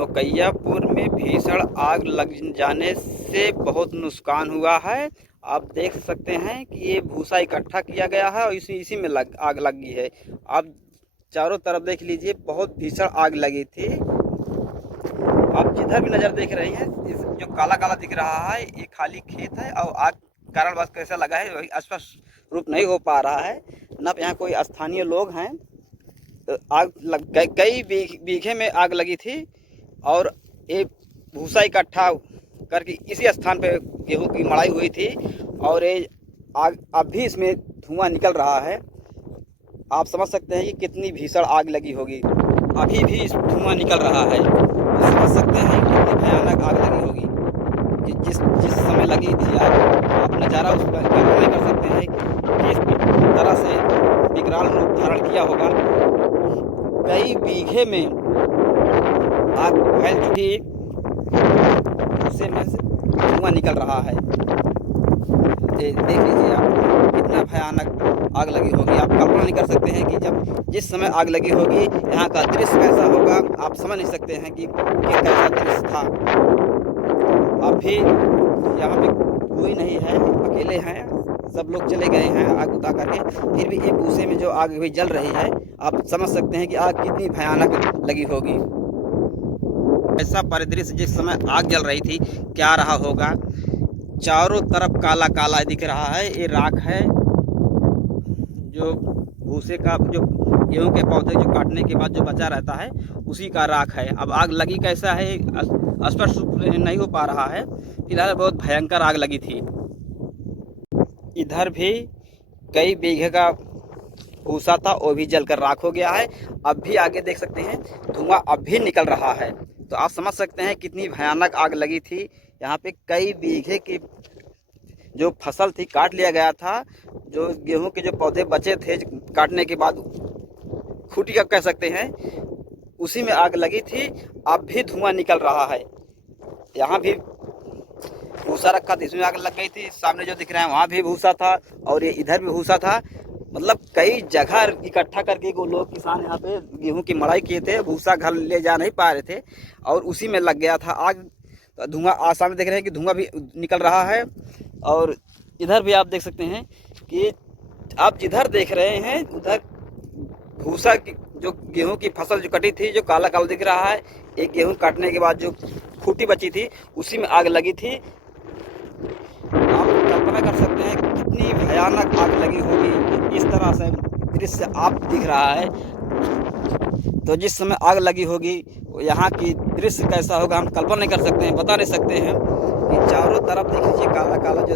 लोकैयापुर में भीषण आग लग जाने से बहुत नुकसान हुआ है। आप देख सकते हैं कि ये भूसा इकट्ठा किया गया है और इसी में आग लगी है। आप चारों तरफ देख लीजिए, बहुत भीषण आग लगी थी। आप जिधर भी नज़र देख रहे हैं, जो काला काला दिख रहा है, ये खाली खेत है और आग कारणवश कैसा लगा है वही स्पष्ट रूप नहीं हो पा रहा है। न यहाँ कोई स्थानीय लोग हैं। आग कई बीघे में आग लगी थी और ये भूसा इकट्ठा करके इसी स्थान पे गेहूं की मड़ाई हुई थी और ये आग अब भी इसमें धुआं निकल रहा है। आप समझ सकते हैं कि कितनी भीषण आग लगी होगी। अभी भी इस धुआं निकल रहा है, तो समझ सकते हैं कितनी भयानक आग लगी होगी। जिस समय लगी थी आग, आप नज़ारा उस पर कल्पना कर सकते हैं किस तरह से विकराल रूप धारण किया होगा। कई बीघे में आग फैल चुकी, उससे में से धुआं निकल रहा है। देख लीजिए आप, कितना भयानक आग लगी होगी। आप कल्पना नहीं कर सकते हैं कि जब जिस समय आग लगी होगी यहाँ का दृश्य कैसा होगा। आप समझ नहीं सकते हैं कि कैसा दृश्य था। अभी यहाँ पे कोई नहीं है, अकेले हैं, सब लोग चले गए हैं आग बुता करके। फिर भी एक भूसे में जो आग भी जल रही है, आप समझ सकते हैं कि आग कितनी भयानक लगी होगी। ऐसा परिदृश्य जिस समय आग जल रही थी क्या रहा होगा। चारों तरफ काला काला दिख रहा है। ये राख है, जो भूसे का, जो गेहूं के पौधे जो काटने के बाद जो बचा रहता है उसी का राख है। अब आग लगी कैसा है स्पष्ट रूप नहीं हो पा रहा है। फिलहाल बहुत भयंकर आग लगी थी। इधर भी कई बीघे का भूसा था, वो भी जलकर राख हो गया है। अब भी आगे देख सकते हैं धुआं अब भी निकल रहा है। तो आप समझ सकते हैं कितनी भयानक आग लगी थी। यहाँ पे कई बीघे की जो फसल थी काट लिया गया था। जो गेहूं के जो पौधे बचे थे काटने के बाद, खूटी का कह सकते हैं, उसी में आग लगी थी। अब भी धुआं निकल रहा है। यहाँ भी भूसा रखा था, इसमें आग लग गई थी। सामने जो दिख रहा है वहाँ भी भूसा था और ये इधर भी भूसा था। मतलब कई जगह इकट्ठा करके वो लोग किसान यहाँ पे गेहूं की मड़ाई किए थे। भूसा घर ले जा नहीं पा रहे थे और उसी में लग गया था आग। धुआं सामने देख रहे हैं कि धुआं भी निकल रहा है। और इधर भी आप देख सकते हैं कि आप जिधर देख रहे हैं उधर भूसा की जो गेहूं की फसल जो कटी थी, जो काला काला दिख रहा है, एक गेहूं काटने के बाद जो खूटी बची थी उसी में आग लगी थी। आप कल्पना कर सकते हैं कितनी भयानक आग लगी होगी। इस तरह से दृश्य आप दिख रहा है, तो जिस समय आग लगी होगी यहाँ की दृश्य कैसा होगा हम कल्पना नहीं कर सकते हैं, बता नहीं सकते हैं। कि चारों तरफ देख लीजिए काला काला जो